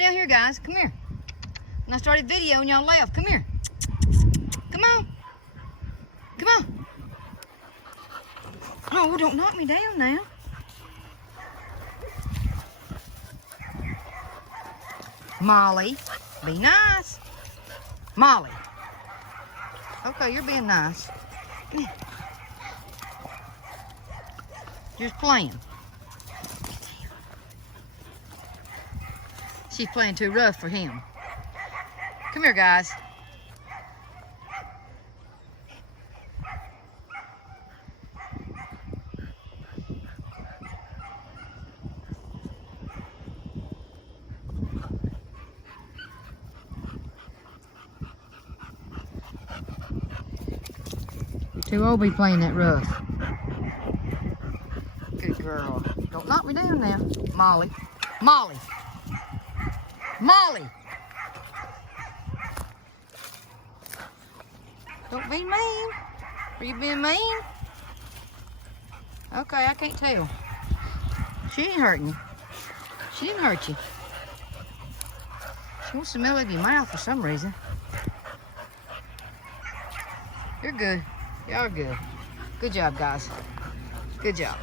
down here, guys. Come here. When I started videoing, y'all left. Come here. Come on. Come on. Oh, don't knock me down now. Molly, be nice. Molly. Okay, you're being nice. Come here. Just playing. She's playing too rough for him. Come here, guys. You're too old to be playing that rough. Good girl. Don't knock me down now. Molly. Molly. Molly. Don't be mean. Are you being mean? Okay, I can't tell. She ain't hurting you. She didn't hurt you. She wants to smell of your mouth for some reason. You're good. Y'all are good. Good job, guys. Good job.